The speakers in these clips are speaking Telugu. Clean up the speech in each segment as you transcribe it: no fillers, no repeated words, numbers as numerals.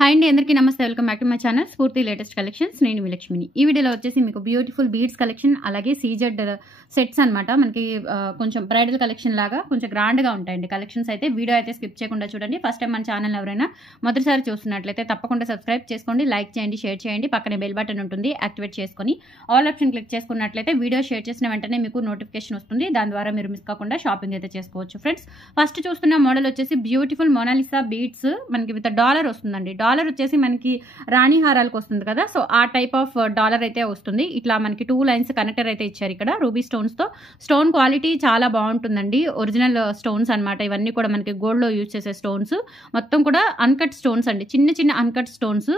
హాయ్ అండి, అందరికీ నమస్తే. Welcome back to my channel స్ఫూర్తి లేటెస్ట్ కలెక్షన్స్. నేను మీ లక్ష్మిని. ఈ వీడియోలో వచ్చేసి మీకు బ్యూటిఫుల్ బీడ్స్ కలెక్షన్, అలాగే సీజెడ్ సెట్స్ అనమాట. మనకి కొంచెం బ్రైడల్ కలెక్షన్ లాగా కొంచెం గ్రాండ్గా ఉంటాయండి కలెక్షన్స్. అయితే వీడియో అయితే స్కిప్ చేయకుండా చూడండి. ఫస్ట్ టైం మన ఛానల్ ఎవరైనా మొదటిసారి చూస్తున్నట్లయితే తప్పకుండా సబ్స్క్రైబ్ చేసుకోండి, లైక్ చేయండి, షేర్ చేయండి. పక్కనే బెల్ బటన్ ఉంటుంది, యాక్టివేట్ చేసుకొని ఆల్ ఆప్షన్ క్లిక్ చేసుకున్నట్లయితే వీడియో షేర్ చేసిన వెంటనే మీకు నోటిఫికేషన్ వస్తుంది. దాని ద్వారా మీరు మిస్ కాకుండా షాపింగ్ అయితే చేసుకోవచ్చు. ఫ్రెండ్స్, ఫస్ట్ చూస్తున్న మోడల్ వచ్చేసి బ్యూటిఫుల్ మోనాలిసా బీడ్స్. మనకి విత్ డాలర్ వస్తుందండి. డాలర్ వచ్చేసి మనకి రాణి హారాలకు వస్తుంది కదా, సో ఆ టైప్ ఆఫ్ డాలర్ అయితే వస్తుంది. ఇట్లా మనకి 2 లైన్స్ కనెక్టర్ అయితే ఇచ్చారు ఇక్కడ రూబీ స్టోన్స్ తో. స్టోన్ క్వాలిటీ చాలా బాగుంటుందండి. ఒరిజినల్ స్టోన్స్ అనమాట. ఇవన్నీ కూడా మనకి గోల్డ్ లో యూజ్ చేసే స్టోన్స్. మొత్తం కూడా అన్కట్ స్టోన్స్ అండి, చిన్న చిన్న అన్కట్ స్టోన్స్.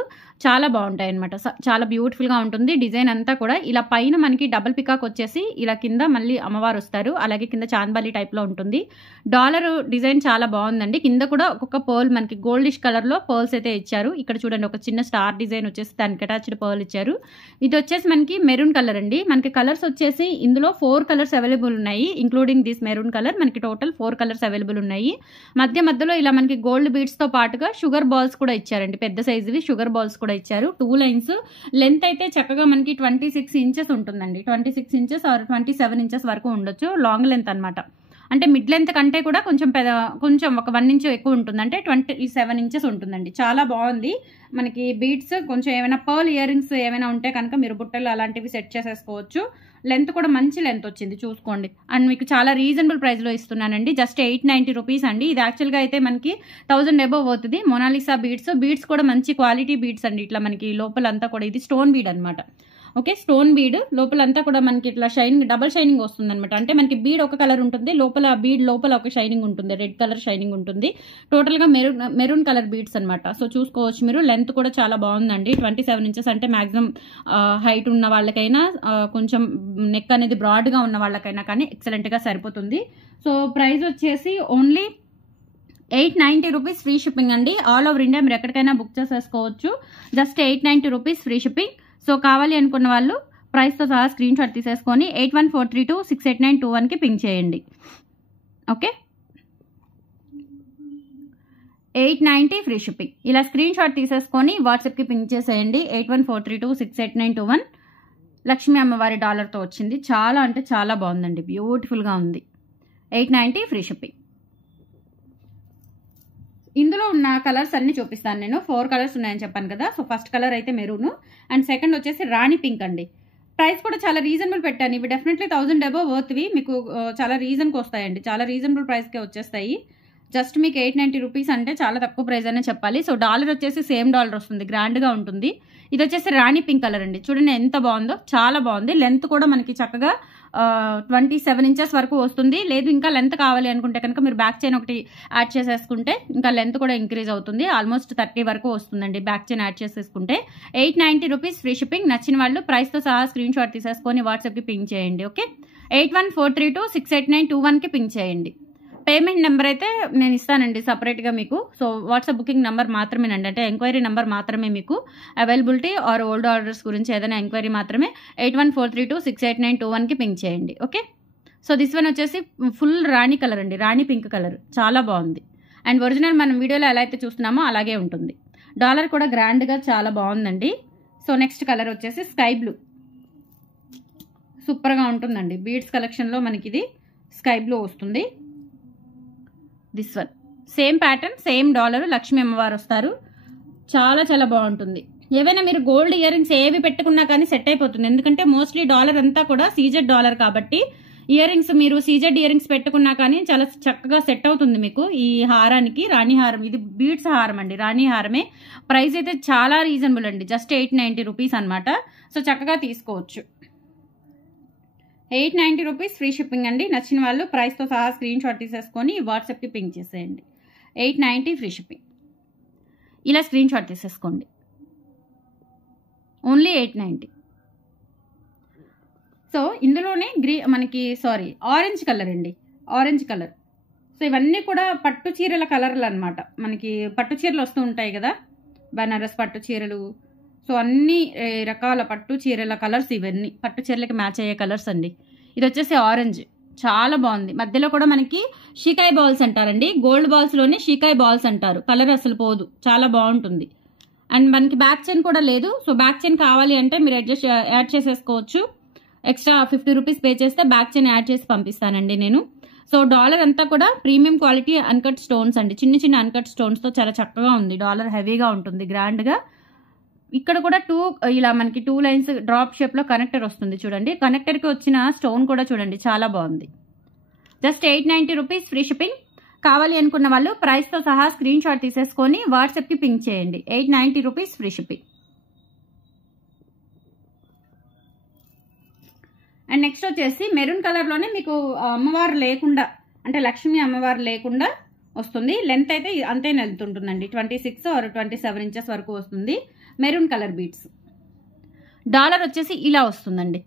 చాలా బాగుంటాయి అనమాట. చాలా బ్యూటిఫుల్ గా ఉంటుంది. డిజైన్ అంతా కూడా ఇలా పైన మనకి డబుల్ పికాక్ వచ్చేసి ఇలా కింద మళ్ళీ అమ్మవారు వస్తారు. అలాగే కింద చాందబాలి టైప్ లో ఉంటుంది. డాలర్ డిజైన్ చాలా బాగుందండి. కింద కూడా ఒక్కొక్క పర్ల్ మనకి గోల్డిష్ కలర్ లో పర్ల్స్ అయితే ఇచ్చారు. ఇక్కడ చూడండి, ఒక చిన్న స్టార్ డిజైన్ వచ్చేసి దానికి అటాచ్డ్ పర్ల్ ఇచ్చారు. ఇది వచ్చేసి మనకి మెరూన్ కలర్ అండి. మనకి కలర్స్ వచ్చేసి ఇందులో 4 కలర్స్ అవైలబుల్ ఉన్నాయి, ఇంక్లూడింగ్ దిస్ మెరూన్ కలర్. మనకి టోటల్ 4 కలర్స్ అవైలబుల్ ఉన్నాయి. మధ్యలో ఇలా మనకి గోల్డ్ బీడ్స్ తో పాటుగా షుగర్ బాల్స్ కూడా ఇచ్చారండి. పెద్ద సైజువి షుగర్ బాల్స్ కూడా ఇచ్చారు. 2 లైన్స్. లెంత్ అయితే చక్కగా మనకి 26 ఇంచెస్ ఉంటుందండి. 26 ఇంచెస్ ఆర్ 27 ఇంచెస్ వరకు ఉండొచ్చు. లాంగ్ లెంత్ అనమాట. అంటే మిడ్ లెంత్ కంటే కూడా కొంచెం ఒక 1 ఇంచ్ ఎక్కువ ఉంటుంది. అంటే 27 ఇంచెస్ ఉంటుందండి. చాలా బాగుంది. మనకి బీడ్స్ కొంచెం ఏమైనా పర్ల్ ఇయర్ రింగ్స్ ఏమైనా ఉంటే కనుక మీరు బుట్టలు అలాంటివి సెట్ చేసేసుకోవచ్చు. లెంత్ కూడా మంచి లెంత్ వచ్చింది, చూసుకోండి. అండ్ మీకు చాలా రీజనబుల్ ప్రైస్ లో ఇస్తున్నానండి. జస్ట్ 890 రూపీస్ అండి. ఇది యాక్చువల్గా అయితే మనకి 1000 అబోవ్ అవుతుంది. Mona Lisa beads. బీడ్స్ కూడా మంచి క్వాలిటీ బీడ్స్ అండి. ఇట్లా మనకి లోపలంతా కూడా ఇది స్టోన్ బీడ్ అనమాట. ఓకే, స్టోన్ బీడ్ లోపలంతా కూడా మనకి ఇట్లా షైనింగ్, డబల్ షైనింగ్ వస్తుంది అనమాట. అంటే మనకి బీడ్ ఒక కలర్ ఉంటుంది, లోపల బీడ్ లోపల ఒక షైనింగ్ ఉంటుంది, రెడ్ కలర్ షైనింగ్ ఉంటుంది. టోటల్ గా మెరూన్ కలర్ బీడ్స్ అనమాట. సో చూసుకోవచ్చు మీరు. లెంత్ కూడా చాలా బాగుందండి. 27 ఇంచెస్ అంటే మాక్సిమం హైట్ ఉన్న వాళ్ళకైనా, కొంచెం నెక్ అనేది బ్రాడ్ గా ఉన్న వాళ్ళకైనా కానీ ఎక్సలెంట్ గా సరిపోతుంది. సో ప్రైస్ వచ్చేసి ఓన్లీ 890 రూపీస్ ఫ్రీ షిప్పింగ్ అండి. ఆల్ ఓవర్ ఇండియా మీరు ఎక్కడికైనా బుక్ చేసేసుకోవచ్చు. Just 890 rupees free shipping. So కావాలి అనుకున్న వాళ్ళు ప్రైస్తో సహా స్క్రీన్ షాట్ తీసేసుకొని 8143268921కి పింక్ చేయండి. Okay, 890 free shipping. ఇలా స్క్రీన్ షాట్ తీసేసుకొని వాట్సాప్కి పింక్ చేసేయండి. 8143268921. లక్ష్మీ అమ్మవారి డాలర్తో వచ్చింది. చాలా అంటే చాలా బాగుందండి. బ్యూటిఫుల్గా ఉంది. 890 ఫ్రీ షిప్పింగ్. ఇందులో ఉన్న కలర్స్ అన్ని చూపిస్తాను నేను. 4 కలర్స్ ఉన్నాయని చెప్పాను కదా. సో ఫస్ట్ కలర్ అయితే మెరూన్, అండ్ సెకండ్ వచ్చేసి రాణి పింక్ అండి. ప్రైస్ కూడా చాలా రీజనబుల్ పెట్టాను. ఇవి డెఫినెట్లీ 1000 అబోవ్ వర్త్వి. మీకు చాలా రీజన్కి వస్తాయండి. చాలా రీజనబుల్ ప్రైస్కే వచ్చేస్తాయి. జస్ట్ మీకు 890 రూపీస్ అంటే చాలా తక్కువ ప్రైస్ అనే చెప్పాలి. సో డాలర్ వచ్చేసి సేమ్ డాలర్ వస్తుంది, గ్రాండ్గా ఉంటుంది. ఇది వచ్చేసి రాణి పింక్ కలర్ అండి. చూడండి ఎంత బాగుందో, చాలా బాగుంది. లెంత్ కూడా మనకి చక్కగా 27 ఇంచెస్ వరకు వస్తుంది. లేదు ఇంకా లెంత్ కావాలి అనుకుంటే కనుక మీరు బ్యాక్ చైన్ ఒకటి యాడ్ చేసేసుకుంటే ఇంకా లెంత్ కూడా ఇంక్రీజ్ అవుతుంది. ఆల్మోస్ట్ 30 వరకు వస్తుందండి బ్యాక్ చైన్ యాడ్ చేసేసుకుంటే. 890 రూపీస్ ఫ్రీ షిప్పింగ్. నచ్చిన వాళ్ళు ప్రైస్తో సహా స్క్రీన్ షాట్ తీసేసుకొని వాట్సాప్కి పింక్ చేయండి. ఓకే, 8143268921కి పింక్ చేయండి. పేమెంట్ నెంబర్ అయితే నేను ఇస్తానండి సపరేట్గా మీకు. సో వాట్సాప్ బుకింగ్ నెంబర్ మాత్రమేనండి, అంటే ఎంక్వైరీ నెంబర్ మాత్రమే. మీకు అవైలబిలిటీ ఆర్ ఓల్డ్ ఆర్డర్స్ గురించి ఏదైనా ఎంక్వైరీ మాత్రమే 8143268921కి పింక్ చేయండి. ఓకే, సో దిస్ వన్ వచ్చేసి ఫుల్ రాణి కలర్ అండి, రాణి పింక్ కలర్. చాలా బాగుంది. అండ్ ఒరిజినల్ మనం వీడియోలో ఎలా అయితే చూస్తున్నామో అలాగే ఉంటుంది. డాలర్ కూడా గ్రాండ్గా చాలా బాగుందండి. సో నెక్స్ట్ కలర్ వచ్చేసి స్కై బ్లూ. సూపర్గా ఉంటుందండి. బీడ్స్ కలెక్షన్లో మనకి ఇది స్కై బ్లూ వస్తుంది. This one same pattern, same dollar, Lakshmi అమ్మవారు వస్తారు. చాలా చాలా బాగుంటుంది. ఏవైనా మీరు గోల్డ్ ఇయర్ రింగ్స్ ఏవి పెట్టుకున్నా కానీ సెట్ అయిపోతుంది. ఎందుకంటే మోస్ట్లీ డాలర్ అంతా కూడా సీజెడ్ డాలర్ కాబట్టి ఇయర్ రింగ్స్ మీరు సీజెడ్ ఇయర్ రింగ్స్ పెట్టుకున్నా కానీ చాలా చక్కగా సెట్ అవుతుంది మీకు ఈ హారానికి. రాణి హారం, ఇది బీడ్స్ హారం అండి, రాణి హారమే. ప్రైస్ అయితే చాలా రీజనబుల్ అండి. జస్ట్ 890 రూపీస్ అనమాట. సో చక్కగా తీసుకోవచ్చు. 890 రూపీస్ ఫ్రీ షిప్పింగ్ అండి. నచ్చిన వాళ్ళు ప్రైస్తో సహా స్క్రీన్ షాట్ తీసేసుకొని వాట్సాప్కి పింక్ చేసేయండి. 890 ఫ్రీ షిప్పింగ్. ఇలా స్క్రీన్ షాట్ తీసేసుకోండి. ఓన్లీ 890. సో ఇందులోనే మనకి ఆరెంజ్ కలర్ అండి, ఆరెంజ్ కలర్. సో ఇవన్నీ కూడా పట్టు చీరల కలర్లు అనమాట. మనకి పట్టు చీరలు వస్తూ ఉంటాయి కదా, బనారస్ పట్టు చీరలు. సో అన్ని రకాల పట్టు చీరల కలర్స్ ఇవన్నీ పట్టు చీరలకి మ్యాచ్ అయ్యే కలర్స్ అండి. ఇది వచ్చేసి ఆరెంజ్, చాలా బాగుంది. మధ్యలో కూడా మనకి షీకాయ్ బాల్స్ అంటారండి. గోల్డ్ బాల్స్ లోనే షీకాయ్ బాల్స్ అంటారు. కలర్ అసలు పోదు, చాలా బాగుంటుంది. అండ్ మనకి బ్యాక్ చైన్ కూడా లేదు. సో బ్యాక్ చైన్ కావాలి అంటే మీరు యాడ్ చేసేసుకోవచ్చు. ఎక్స్ట్రా 50 రూపీస్ పే చేస్తే బ్యాక్ చైన్ యాడ్ చేసి పంపిస్తానండి నేను. సో డాలర్ అంతా కూడా ప్రీమియం క్వాలిటీ అన్కట్ స్టోన్స్ అండి, చిన్న చిన్న అన్కట్ స్టోన్స్తో చాలా చక్కగా ఉంది. డాలర్ హెవీగా ఉంటుంది, గ్రాండ్గా. ఇక్కడ కూడా ఇలా మనకి 2 లైన్స్ డ్రాప్ షేప్లో కనెక్టర్ వస్తుంది చూడండి. కనెక్టర్కి వచ్చిన స్టోన్ కూడా చూడండి చాలా బాగుంది. Just 890 rupees free shipping. కావాలి అనుకున్న వాళ్ళు ప్రైస్తో సహా స్క్రీన్ షాట్ తీసేసుకొని వాట్సాప్కి పింక్ చేయండి. 890 rupees free shipping. And next వచ్చేసి మెరూన్ కలర్లోనే మీకు అమ్మవారు లేకుండా, అంటే లక్ష్మీ అమ్మవారు లేకుండా వస్తుంది. లెంత్ అయితే అంతే లెంత్ ఉంటుందండి, 26 ఆర్ 27 ఇంచెస్ వరకు వస్తుంది. Maroon colour beads. డాలర్ వచ్చేసి ఇలా వస్తుందండి,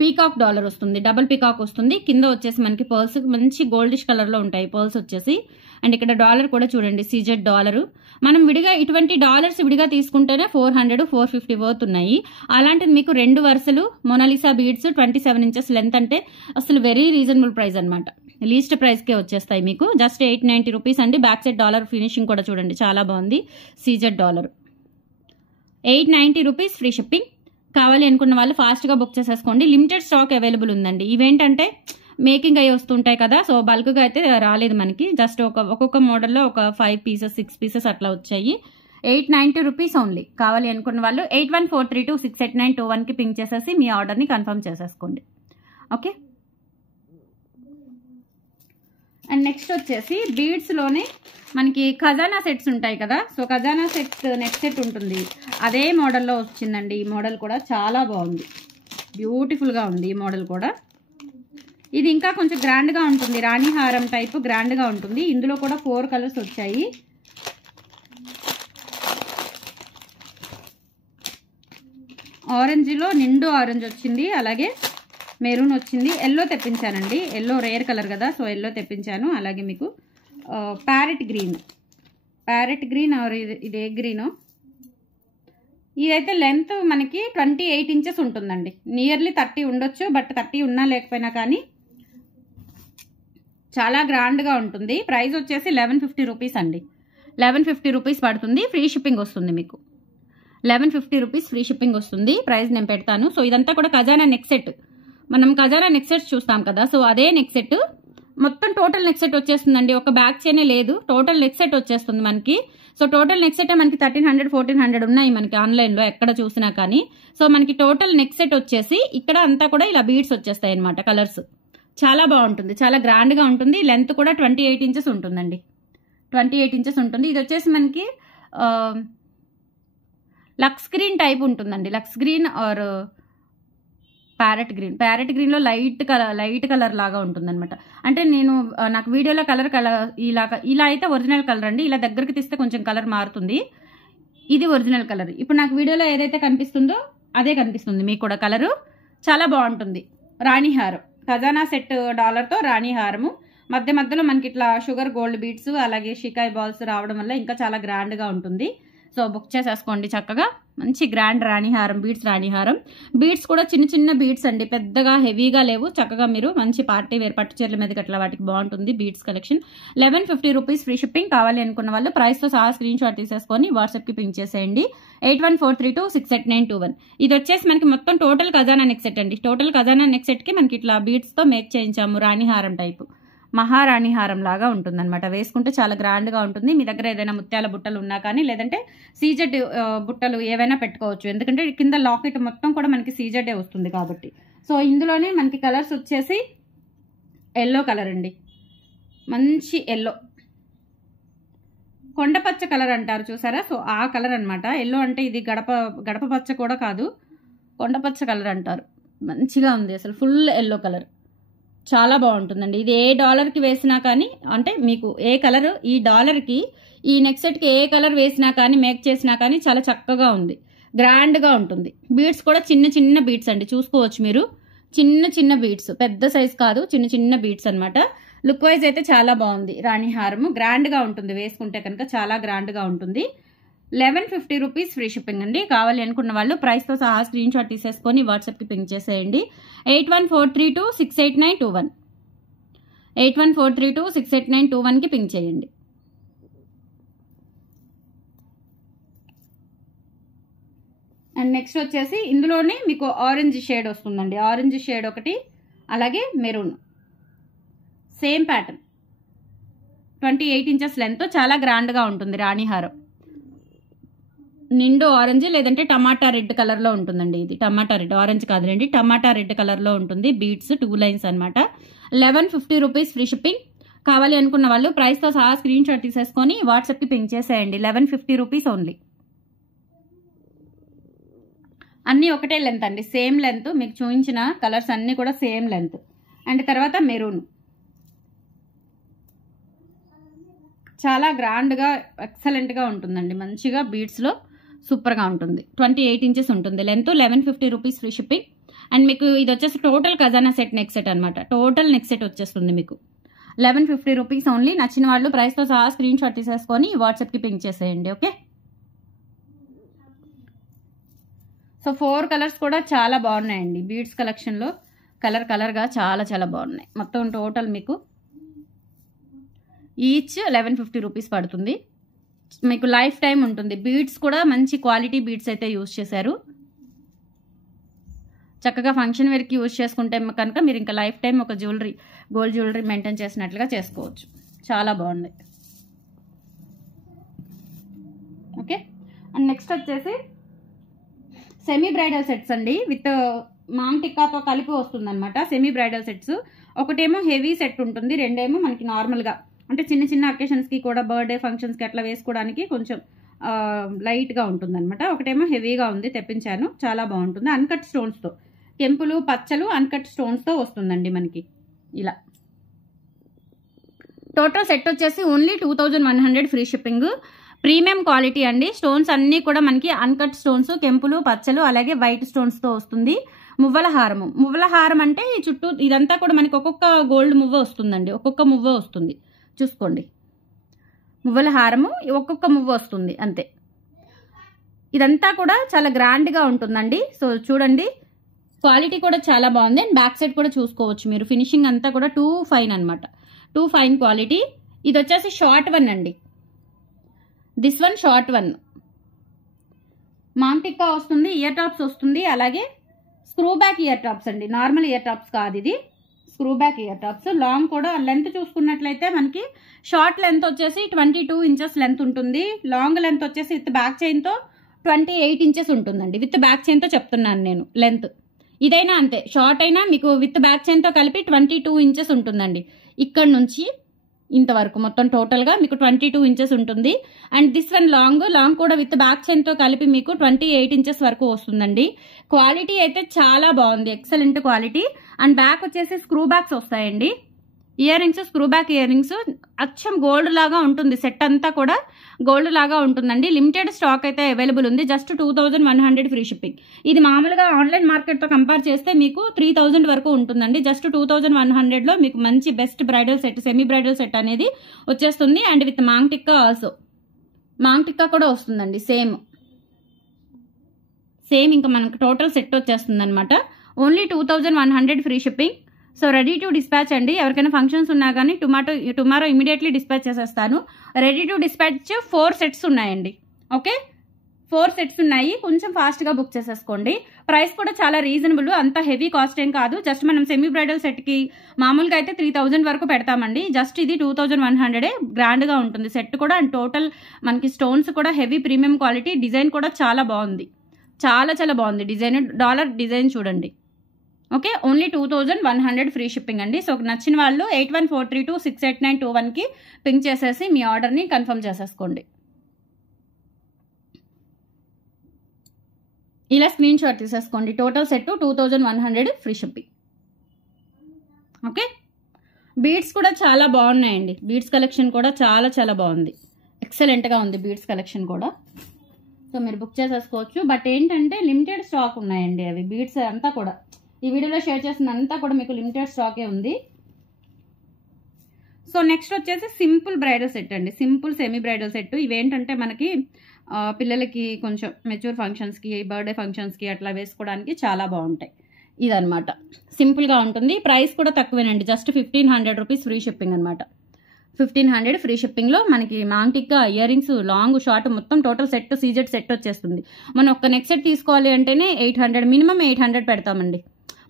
పీకాక్ డాలర్ వస్తుంది, డబుల్ పీకాక్ వస్తుంది. కింద వచ్చేసి మనకి పర్ల్స్ మంచి గోల్డిష్ కలర్లో ఉంటాయి పర్ల్స్ వచ్చేసి. అండ్ ఇక్కడ డాలర్ కూడా చూడండి, సీజెడ్ డాలరు. మనం విడిగా ఇటువంటి డాలర్స్ విడిగా తీసుకుంటేనే 400, 450 వర్త్ ఉన్నాయి. అలాంటిది మీకు 2 వరుసలు మొనాలిసా బీడ్స్ 27 ఇంచెస్ లెంత్ అంటే అసలు వెరీ రీజనబుల్ ప్రైస్ అనమాట. లీస్ట్ ప్రైస్కే వచ్చేస్తాయి మీకు. జస్ట్ 890 రూపీస్ అండి. బ్యాక్ సైడ్ డాలర్ ఫినిషింగ్ కూడా చూడండి చాలా బాగుంది, CZ dollar. 890 rupees free shipping. కావాలి అనుకున్న వాళ్ళు ఫాస్ట్గా బుక్ చేసేసుకోండి. లిమిటెడ్ స్టాక్ అవైలబుల్ ఉందండి. ఇవేంటంటే మేకింగ్ అయ్యి వస్తుంటాయి కదా, సో బల్క్గా అయితే రాలేదు మనకి. జస్ట్ ఒక్కొక్క మోడల్లో ఒక 5 పీసెస్ 6 పీసెస్ అట్లా వచ్చాయి. 890 రూపీస్ ఓన్లీ. కావాలి అనుకున్న వాళ్ళు 8143268921కి పింక్ చేసేసి మీ ఆర్డర్ని కన్ఫర్మ్ చేసేసుకోండి. ఓకే. అండ్ నెక్స్ట్ వచ్చేసి బీడ్స్లోనే మనకి ఖజానా సెట్స్ ఉంటాయి కదా, సో ఖజానా సెట్ నెక్ సెట్ ఉంటుంది, అదే మోడల్లో వచ్చిందండి. ఈ మోడల్ కూడా చాలా బాగుంది, బ్యూటిఫుల్గా ఉంది ఈ మోడల్ కూడా. ఇది ఇంకా కొంచెం గ్రాండ్గా ఉంటుంది, రాణి హారం టైప్ గ్రాండ్గా ఉంటుంది. ఇందులో కూడా 4 కలర్స్ వచ్చాయి. ఆరెంజ్లో నిండు ఆరెంజ్ వచ్చింది, అలాగే మెరూన్ వచ్చింది, ఎల్లో తెప్పించానండి. ఎల్లో రేర్ కలర్ కదా, సో ఎల్లో తెప్పించాను. అలాగే మీకు ప్యారెట్ గ్రీన్ ఆర్ ఇది ఏ గ్రీనో. ఇదైతే లెంత్ మనకి 28 ఇంచెస్ ఉంటుందండి. నియర్లీ 30 ఉండొచ్చు, బట్ 30 ఉన్నా లేకపోయినా కానీ చాలా గ్రాండ్గా ఉంటుంది. ప్రైస్ వచ్చేసి 1150 రూపీస్ అండి. 1150 రూపీస్ పడుతుంది. ఫ్రీ షిప్పింగ్ వస్తుంది మీకు. 1150 రూపీస్ ఫ్రీ షిప్పింగ్ వస్తుంది. ప్రైస్ నేను పెడతాను. సో ఇదంతా కూడా ఖజానా నెక్ సెట్. మనం ఖజానా నెక్ సెట్స్ చూస్తాం కదా, సో అదే నెక్ సెట్. మొత్తం టోటల్ నెక్ సెట్ వచ్చేస్తుందండి. ఒక బ్యాక్ చైనే లేదు, టోటల్ నెక్ సెట్ వచ్చేస్తుంది మనకి. సో టోటల్ నెక్ సెట్ మనకి 1300, 1400 ఉన్నాయి మనకి ఆన్లైన్లో ఎక్కడ చూసినా కానీ. సో మనకి టోటల్ నెక్ సెట్ వచ్చేసి ఇక్కడ అంతా కూడా ఇలా బీడ్స్ వచ్చేస్తాయి అనమాట, కలర్స్. చాలా బాగుంటుంది, చాలా గ్రాండ్గా ఉంటుంది. లెంత్ కూడా 28 ఇంచెస్ ఉంటుందండి, 28 ఇంచెస్ ఉంటుంది. ఇది వచ్చేసి మనకి లక్స్ గ్రీన్ టైప్ ఉంటుందండి, లక్స్ గ్రీన్ ఆర్ ప్యారెట్ గ్రీన్లో లైట్ కలర్ లాగా ఉంటుంది అనమాట. అంటే నాకు వీడియోలో కలర్ ఇలా అయితే ఒరిజినల్ కలర్ అండి. ఇలా దగ్గరికి తీస్తే కొంచెం కలర్ మారుతుంది. ఇది ఒరిజినల్ కలర్. ఇప్పుడు నాకు వీడియోలో ఏదైతే కనిపిస్తుందో అదే కనిపిస్తుంది మీకు కూడా. కలరు చాలా బాగుంటుంది. రాణిహారం, ఖజానా సెట్ డాలర్తో రాణిహారము. మధ్యలో మనకి ఇట్లా షుగర్ గోల్డ్ బీడ్స్ అలాగే షికాయ్ బాల్స్ రావడం వల్ల ఇంకా చాలా గ్రాండ్గా ఉంటుంది. సో బుక్ చేసేసుకోండి చక్కగా. మంచి గ్రాండ్ రాణిహారం, రాణిహారం బీడ్స్ కూడా చిన్న చిన్న బీడ్స్ అండి, పెద్దగా హెవీగా లేవు. చక్కగా మీరు మంచి పార్టీ వేర్ పట్టు చీరల మీదకి అట్లా వాటికి బాగుంటుంది beads collection. 1150 rupees free shipping. కావాలి అనుకున్న వాళ్ళు ప్రైస్తో సహా స్క్రీన్ షాట్ తీసేసుకొని వాట్సాప్కి పింక్ చేసేయండి. 8143268921. ఇది వచ్చేసి మనకి మొత్తం టోటల్ ఖజానా నెక్ సెట్ అండి. టోటల్ ఖజానా నెక్ సెట్కి మనకి ఇట్లా బీడ్స్తో మేక్ చేయించాము. రాణిహారం టైపు, మహారాణి హారం లాగా ఉంటుంది అనమాట. వేసుకుంటే చాలా గ్రాండ్గా ఉంటుంది. మీ దగ్గర ఏదైనా ముత్యాల బుట్టలు ఉన్నా కానీ, లేదంటే సీజెడ్ బుట్టలు ఏవైనా పెట్టుకోవచ్చు. ఎందుకంటే కింద లాకెట్ మొత్తం కూడా మనకి సీజెడే వస్తుంది కాబట్టి. సో ఇందులోనే మనకి కలర్స్ వచ్చేసి ఎల్లో కలర్ అండి, మంచి ఎల్లో, కొండపచ్చ కలర్ అంటారు చూసారా, సో ఆ కలర్ అనమాట. ఎల్లో అంటే ఇది గడప పచ్చ కూడా కాదు, కొండపచ్చ కలర్ అంటారు. మంచిగా ఉంది అసలు, ఫుల్ ఎల్లో కలర్. చాలా బాగుంటుందండి. ఇది ఏ డాలర్కి వేసినా కానీ, అంటే మీకు ఏ కలర్ ఈ డాలర్కి ఈ నెక్ సెట్కి ఏ కలర్ వేసినా కానీ, మేక్ చేసినా కానీ చాలా చక్కగా ఉంది, గ్రాండ్గా ఉంటుంది. బీడ్స్ కూడా చిన్న చిన్న బీడ్స్ అండి, చూసుకోవచ్చు మీరు. చిన్న చిన్న బీడ్స్, పెద్ద సైజ్ కాదు, చిన్న చిన్న బీడ్స్ అనమాట. లుక్ వైజ్ అయితే చాలా బాగుంది. రాణిహారము గ్రాండ్గా ఉంటుంది, వేసుకుంటే కనుక చాలా గ్రాండ్గా ఉంటుంది. 1150 రూపీస్ ఫ్రీ షిప్పింగ్ అండి. కావాలి అనుకున్న వాళ్ళు ప్రైస్తో సహా స్క్రీన్ షాట్ తీసేసుకొని వాట్సాప్కి పింక్ చేసేయండి. 8143268921 8143268921కి పింక్ చేయండి. నెక్స్ట్ వచ్చేసి ఇందులోనే మీకు ఆరెంజ్ షేడ్ వస్తుందండి. ఆరెంజ్ షేడ్ ఒకటి, అలాగే maroon, same pattern, 28 inches length, చాలా గ్రాండ్గా ఉంటుంది రాణి హారం. నిండు ఆరెంజ్ లేదంటే టమాటా రెడ్ కలర్లో ఉంటుందండి. ఇది టమాటా రెడ్, ఆరెంజ్ కాదులేండి, టమాటా రెడ్ కలర్లో ఉంటుంది. బీడ్స్ 2 లైన్స్ అనమాట. 1150 రూపీస్ ఫ్రీ షిప్పింగ్. కావాలి అనుకున్న వాళ్ళు ప్రైస్తో సహా స్క్రీన్ షాట్ తీసేసుకొని వాట్సాప్కి పింక్ చేసేయండి. 1150 రూపీస్ ఓన్లీ. అన్నీ ఒకటే లెంత్ అండి, సేమ్ లెంత్. మీకు చూపించిన కలర్స్ అన్నీ కూడా సేమ్ లెంత్. అండ్ తర్వాత మెరూన్, చాలా గ్రాండ్గా ఎక్సలెంట్గా ఉంటుందండి. మంచిగా బీడ్స్లో సూపర్గా ఉంటుంది. 28 ఇంచెస్ ఉంటుంది length. 1150 rupees free shipping. And మీకు ఇది వచ్చేసి టోటల్ ఖజానా సెట్ నెక్ సెట్ అనమాట. టోటల్ నెక్ సెట్ వచ్చేస్తుంది మీకు 1150 రూపీస్ ఓన్లీ. నచ్చిన వాళ్ళు ప్రైస్తో సహా స్క్రీన్ షాట్ తీసేసుకొని వాట్సాప్కి పింక్ చేసేయండి. ఓకే, సో 4 కలర్స్ కూడా చాలా బాగున్నాయండి బీడ్స్ కలెక్షన్లో. కలర్గా చాలా బాగున్నాయి. మొత్తం టోటల్ మీకు ఈచ్ 1150 రూపీస్ పడుతుంది. మీకు లైఫ్ టైం ఉంటుంది. బీడ్స్ కూడా మంచి క్వాలిటీ బీడ్స్ అయితే యూజ్ చేశారు. చక్కగా ఫంక్షన్ వేర్కి యూజ్ చేసుకుంటే కనుక మీరు ఇంకా లైఫ్ టైం ఒక గోల్డ్ జ్యువెలరీ మెయింటైన్ చేసినట్లుగా చేసుకోవచ్చు. చాలా బాగున్నాయి. ఓకే, అండ్ నెక్స్ట్ వచ్చేసి సెమీ బ్రైడల్ సెట్స్ అండి. విత్ మాంగ్ టిక్కాతో కలిపి వస్తుంది అనమాట. Semi bridal sets. ఒకటేమో హెవీ సెట్ ఉంటుంది, రెండేమో మనకి నార్మల్గా అంటే చిన్న అకేషన్స్కి కూడా, బర్త్డే ఫంక్షన్స్కి అట్లా వేసుకోవడానికి కొంచెం లైట్గా ఉంటుంది అనమాట. ఒకటేమో హెవీగా ఉంది, తెప్పించాను. చాలా బాగుంటుంది. అన్కట్ స్టోన్స్తో, కెంపులు పచ్చలు అన్కట్ స్టోన్స్తో వస్తుందండి మనకి ఇలా. టోటల్ సెట్ వచ్చేసి only 2100 free shipping. Premium quality అండి. స్టోన్స్ అన్నీ కూడా మనకి అన్కట్ స్టోన్స్, కెంపులు పచ్చలు అలాగే వైట్ స్టోన్స్తో వస్తుంది. మువ్వల హారం అంటే ఈ చుట్టూ ఇదంతా కూడా మనకి ఒక్కొక్క గోల్డ్ మువ్వ వస్తుందండి. ఒక్కొక్క మువ్వ వస్తుంది, చూసుకోండి. మువ్వల హారము ఒక్కొక్క మువ్వ వస్తుంది అంతే. ఇదంతా కూడా చాలా గ్రాండ్గా ఉంటుందండి. సో చూడండి, క్వాలిటీ కూడా చాలా బాగుంది. అండ్ బ్యాక్ సైడ్ కూడా చూసుకోవచ్చు మీరు. ఫినిషింగ్ అంతా కూడా 2 ఫైన్ అనమాట. 2 ఫైన్ క్వాలిటీ. ఇది వచ్చేసి షార్ట్ వన్ అండి. This one short one. Maang tikka వస్తుంది, ఇయర్ టాప్స్ వస్తుంది, అలాగే స్క్రూ బ్యాక్ ఇయర్ టాప్స్ అండి. నార్మల్ ఇయర్ టాప్స్ కాదు, ఇది screw back ear tops. Long కూడా లెంత్ చూసుకున్నట్లయితే మనకి షార్ట్ లెంత్ వచ్చేసి 22 ఇంచెస్ లెంత్ ఉంటుంది. లాంగ్ లెంత్ వచ్చేసి విత్ బ్యాక్ చైన్తో 28 ఇంచెస్ ఉంటుందండి. విత్ బ్యాక్ చైన్తో చెప్తున్నాను నేను లెంత్. ఇదైనా అంతే, షార్ట్ అయినా మీకు విత్ బ్యాక్ చైన్తో కలిపి 22 ఇంచెస్ ఉంటుందండి. ఇక్కడ నుంచి ఇంతవరకు మొత్తం టోటల్గా మీకు 22 ఇంచెస్ ఉంటుంది. అండ్ దిస్ వన్ లాంగ్ కూడా విత్ బ్యాక్ చైన్తో కలిపి మీకు 28 ఇంచెస్ వరకు వస్తుందండి. క్వాలిటీ అయితే చాలా బాగుంది, ఎక్సలెంట్ క్వాలిటీ. అండ్ బ్యాక్ వచ్చేసి స్క్రూ బ్యాక్స్ వస్తాయండి. Ear rings, screw back ear rings అచ్చం గోల్డ్ లాగా ఉంటుంది. సెట్ అంతా కూడా గోల్డ్ లాగా ఉంటుందండి. లిమిటెడ్ స్టాక్ అయితే అవైలబుల్ ఉంది. Just 2100 free shipping. ఇది మామూలుగా ఆన్లైన్ మార్కెట్తో కంపేర్ చేస్తే మీకు 3000 వరకు ఉంటుందండి. జస్ట్ 2100లో మీకు మంచి best bridal set, semi bridal set అనేది వచ్చేస్తుంది. And with maang tikka also. Maang tikka కూడా వస్తుందండి. సేమ్ ఇంకా మనకు టోటల్ సెట్ వచ్చేస్తుంది అనమాట. Only 2100 free shipping. So ready to dispatch అండి. ఎవరికైనా ఫంక్షన్స్ ఉన్నా కానీ టుమారో ఇమీడియట్లీ డిస్పాచ్ చేసేస్తాను. రెడీ టు డిస్పాచ్ 4 సెట్స్ ఉన్నాయండి. ఓకే, 4 సెట్స్ ఉన్నాయి. కొంచెం ఫాస్ట్గా బుక్ చేసేసుకోండి. ప్రైస్ కూడా చాలా రీజనబుల్, అంత హెవీ కాస్ట్ ఏం కాదు. జస్ట్ మనం సెమీ బ్రైడల్ సెట్కి మామూలుగా అయితే 3000 వరకు పెడతామండి. జస్ట్ ఇది 2100. గ్రాండ్గా ఉంటుంది సెట్ కూడా. అండ్ టోటల్ మనకి స్టోన్స్ కూడా హెవీ ప్రీమియం క్వాలిటీ. డిజైన్ కూడా చాలా బాగుంది, చాలా బాగుంది డిజైన్. డాలర్ డిజైన్ చూడండి. ఓకే, ఓన్లీ 2100 ఫ్రీ షిప్పింగ్ అండి. సో నచ్చిన వాళ్ళు 8143268921కి పింక్ చేసేసి మీ ఆర్డర్ని కన్ఫర్మ్ చేసేసుకోండి. ఇలా స్క్రీన్ షాట్ తీసేసుకోండి. Total set 2100 free shipping. Okay, beads కూడా చాలా బాగున్నాయండి. బీడ్స్ కలెక్షన్ కూడా చాలా బాగుంది, ఎక్సలెంట్గా ఉంది బీడ్స్ కలెక్షన్ కూడా. సో మీరు బుక్ చేసేసుకోవచ్చు. బట్ ఏంటంటే లిమిటెడ్ స్టాక్ ఉన్నాయండి. అవి బీడ్స్ అంతా కూడా ఈ వీడియోలో షేర్ చేసిన అంతా కూడా మీకు లిమిటెడ్ స్టాకే ఉంది. సో నెక్స్ట్ వచ్చేసి సింపుల్ బ్రైడల్ సెట్ అండి. Simple semi bridal set. ఇవేంటంటే మనకి పిల్లలకి కొంచెం మెచ్యూర్ ఫంక్షన్స్కి, బర్త్డే ఫంక్షన్స్కి అట్లా వేసుకోవడానికి చాలా బాగుంటాయి. ఇదనమాట, సింపుల్గా ఉంటుంది. ప్రైస్ కూడా తక్కువేనండి. జస్ట్ 1500 రూపీస్ ఫ్రీ షిప్పింగ్ అనమాట. 1500 ఫ్రీ షిప్పింగ్లో మనకి మాంటిక్గా ఇయర్ రింగ్స్ లాంగ్ షార్ట్ మొత్తం టోటల్ సెట్ సీజెడ్ సెట్ వచ్చేస్తుంది. మనం ఒక్క నెక్ సెట్ తీసుకోవాలి అంటేనే 800 మినిమం 800 పెడతామండి.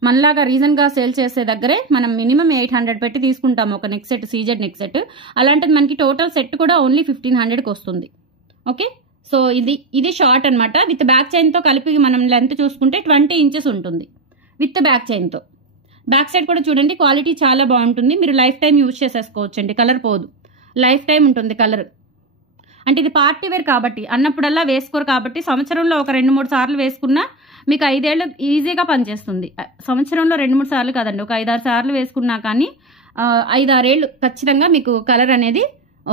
మనలాగా రీజన్గా సేల్ చేసే దగ్గరే మనం మినిమం 800 పెట్టి తీసుకుంటాము ఒక neck set, CZ neck set. అలాంటిది మనకి టోటల్ సెట్ కూడా ఓన్లీ 1500కి వస్తుంది. ఓకే, సో ఇది షార్ట్ అనమాట. విత్ బ్యాక్ చైన్తో కలిపి మనం లెంత్ చూసుకుంటే 20 ఇంచెస్ ఉంటుంది విత్ బ్యాక్ చైన్తో. బ్యాక్ సైడ్ కూడా చూడండి, క్వాలిటీ చాలా బాగుంటుంది. మీరు లైఫ్ టైం యూజ్ చేసేసుకోవచ్చు అండి, కలర్ పోదు, లైఫ్ టైం ఉంటుంది కలర్. అంటే ఇది పార్టీ వేర్ కాబట్టి అన్నప్పుడల్లా వేసుకోరు కాబట్టి సంవత్సరంలో ఒక 2-3 సార్లు వేసుకున్నా మీకు 5 ఏళ్ళు ఈజీగా పనిచేస్తుంది. సంవత్సరంలో 2-3 సార్లు కాదండి, ఒక 5-6 సార్లు వేసుకున్నా కానీ 5-6 ఏళ్ళు ఖచ్చితంగా మీకు కలర్ అనేది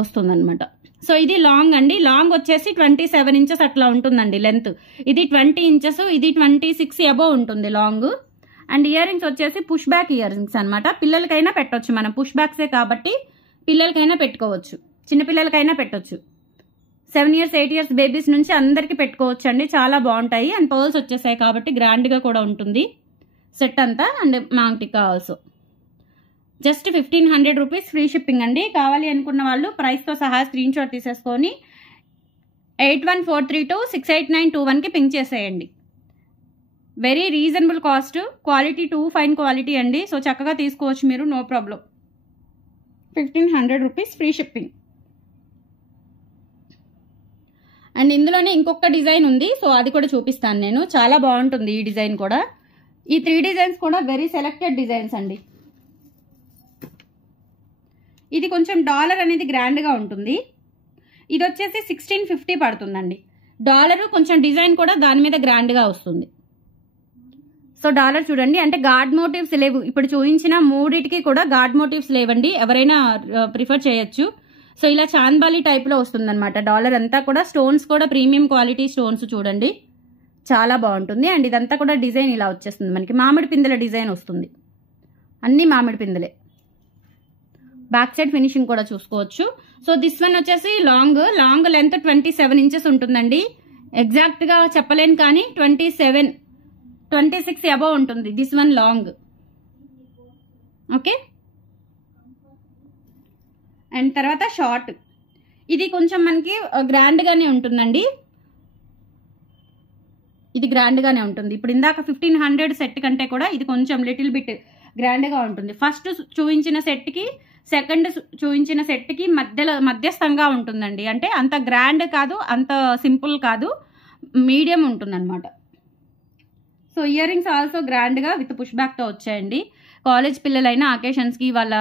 వస్తుంది అనమాట. సో ఇది లాంగ్ అండి. లాంగ్ వచ్చేసి 27 ఇంచెస్ అట్లా ఉంటుందండి లెంత్. ఇది 20 ఇంచెస్, ఇది 26 అబోవ్ ఉంటుంది లాంగ్. అండ్ ఇయర్ రింగ్స్ వచ్చేసి పుష్ బ్యాక్ ఇయర్ రింగ్స్ అనమాట. పిల్లలకైనా పెట్టవచ్చు, మనం పుష్ బ్యాక్సే కాబట్టి పిల్లలకైనా పెట్టుకోవచ్చు, చిన్నపిల్లలకైనా పెట్టవచ్చు. 7 years 8 years బేబీస్ నుంచి అందరికీ పెట్టుకోవచ్చు అండి, చాలా బాగుంటాయి. అండ్ పర్ల్స్ వచ్చేసాయి కాబట్టి గ్రాండ్గా కూడా ఉంటుంది సెట్ అంతా. అండ్ మాంటికా also just 1500 rupees free shipping అండి. కావాలి అనుకున్న వాళ్ళు ప్రైస్తో సహా స్క్రీన్ షాట్ తీసేసుకొని 8143268921కి పింక్ చేసేయండి. Very reasonable cost, quality fine quality అండి. సో చక్కగా తీసుకోవచ్చు మీరు, no problem. 1500 rupees free shipping. And ఇందులోనే ఇంకొక డిజైన్ ఉంది, సో అది కూడా చూపిస్తాను నేను. చాలా బాగుంటుంది ఈ డిజైన్ కూడా. ఈ 3 డిజైన్స్ కూడా వెరీ సెలెక్టెడ్ డిజైన్స్ అండి. ఇది కొంచెం డాలర్ అనేది గ్రాండ్గా ఉంటుంది. ఇది వచ్చేసి 1650 పడుతుందండి. డాలరు కొంచెం డిజైన్ కూడా దాని మీద గ్రాండ్గా వస్తుంది. సో డాలర్ చూడండి, అంటే గాడ్ మోటివ్స్ లేవు. ఇప్పుడు చూపించిన 3టికి కూడా గాడ్ మోటివ్స్ లేవండి, ఎవరైనా ప్రిఫర్ చేయొచ్చు. సో ఇలా చాంద్బాలి టైప్లో వస్తుందన్నమాట. డాలర్ అంతా కూడా స్టోన్స్ కూడా ప్రీమియం క్వాలిటీ స్టోన్స్ చూడండి, చాలా బాగుంటుంది. అండ్ ఇదంతా కూడా డిజైన్ ఇలా వచ్చేస్తుంది మనకి, మామిడి పిందెల డిజైన్ వస్తుంది, అన్ని మామిడి పిందెలే. బ్యాక్ సైడ్ ఫినిషింగ్ కూడా చూసుకోవచ్చు. సో దిస్ వన్ వచ్చేసి లాంగ్ లెంత్ 27 ఇంచెస్ ఉంటుందండి. ఎగ్జాక్ట్గా చెప్పలేను కానీ 26 అబౌవ్ ఉంటుంది this one long. Okay, and తర్వాత షార్ట్, ఇది కొంచెం మనకి గ్రాండ్గానే ఉంటుందండి. ఇది గ్రాండ్గానే ఉంటుంది. ఇప్పుడు ఇందాక 1500 సెట్ కంటే కూడా ఇది కొంచెం లిటిల్ బిట్ గ్రాండ్గా ఉంటుంది. ఫస్ట్ చూపించిన సెట్కి సెకండ్ చూపించిన సెట్కి మధ్యస్థంగా ఉంటుందండి. అంటే అంత గ్రాండ్ కాదు, అంత సింపుల్ కాదు, మీడియం ఉంటుందన్నమాట. సో ఇయర్ రింగ్స్ ఆల్సో గ్రాండ్గా విత్ పుష్ బ్యాక్తో వచ్చాయండి. కాలేజ్ పిల్లలైనా అకేషన్స్కి, వాళ్ళ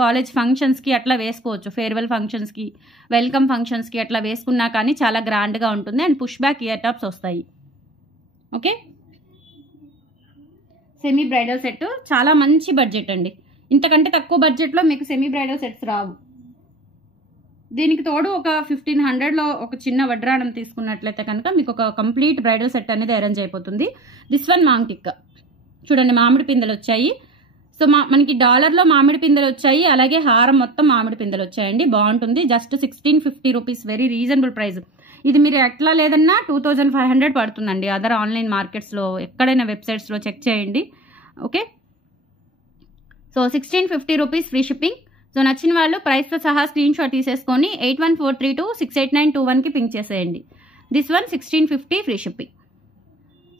కాలేజ్ ఫంక్షన్స్కి అట్లా వేసుకోవచ్చు. ఫేర్వెల్ ఫంక్షన్స్కి, వెల్కమ్ ఫంక్షన్స్కి అట్లా వేసుకున్నా కానీ చాలా గ్రాండ్గా ఉంటుంది. And push back ear tops వస్తాయి. ఓకే, సెమీ బ్రైడల్ సెట్ చాలా మంచి బడ్జెట్ అండి. ఇంతకంటే తక్కువ బడ్జెట్లో మీకు సెమీ బ్రైడల్ సెట్స్ రావు. దీనికి తోడు ఒక 1500లో ఒక చిన్న వడ్రాణం తీసుకున్నట్లయితే కనుక మీకు ఒక కంప్లీట్ బ్రైడల్ సెట్ అనేది అరేంజ్ అయిపోతుంది. దిస్ వన్ మాంటిక్ చూడండి, మామిడి పిందెలు వచ్చాయి. సో మనకి డాలర్లో మామిడి పిందెలు వచ్చాయి, అలాగే హారం మొత్తం మామిడి పిందెలు వచ్చాయండి. బాగుంటుంది. Just 1650 rupees, very reasonable price. ఇది మీరు ఎట్లా లేదన్నా 2500 పడుతుందండి. అదర్ ఆన్లైన్ మార్కెట్స్లో ఎక్కడైనా వెబ్సైట్స్లో చెక్ చేయండి. Okay, so 1650 rupees free shipping. So నచ్చిన వాళ్ళు ప్రైస్తో సహా స్క్రీన్ షాట్ తీసేసుకొని 8143268921కి పింక్ చేసేయండి. This one 1650 free shipping.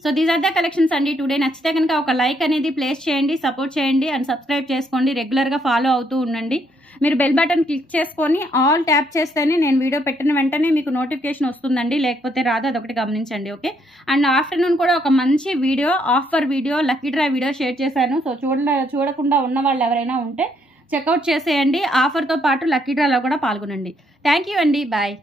So these are the collections అండి టుడే. నచ్చితే కనుక ఒక లైక్ అనేది ప్లేస్ చేయండి, సపోర్ట్ చేయండి అండ్ సబ్స్క్రైబ్ చేసుకోండి. రెగ్యులర్గా ఫాలో అవుతూ ఉండండి. మీరు బెల్ బటన్ క్లిక్ చేసుకొని ఆల్ ట్యాప్ చేస్తేనే నేను వీడియో పెట్టిన వెంటనే మీకు నోటిఫికేషన్ వస్తుందండి, లేకపోతే రాదు, అదొకటి గమనించండి. ఓకే, అండ్ ఆఫ్టర్నూన్ కూడా ఒక మంచి video, offer video, lucky draw video share చేశాను. సో చూడకుండా ఉన్న వాళ్ళు ఎవరైనా ఉంటే చెక్అవుట్ చేసేయండి. ఆఫర్తో పాటు లక్కీ డ్రాలో కూడా పాల్గొనండి. థ్యాంక్ యూ అండి, బాయ్.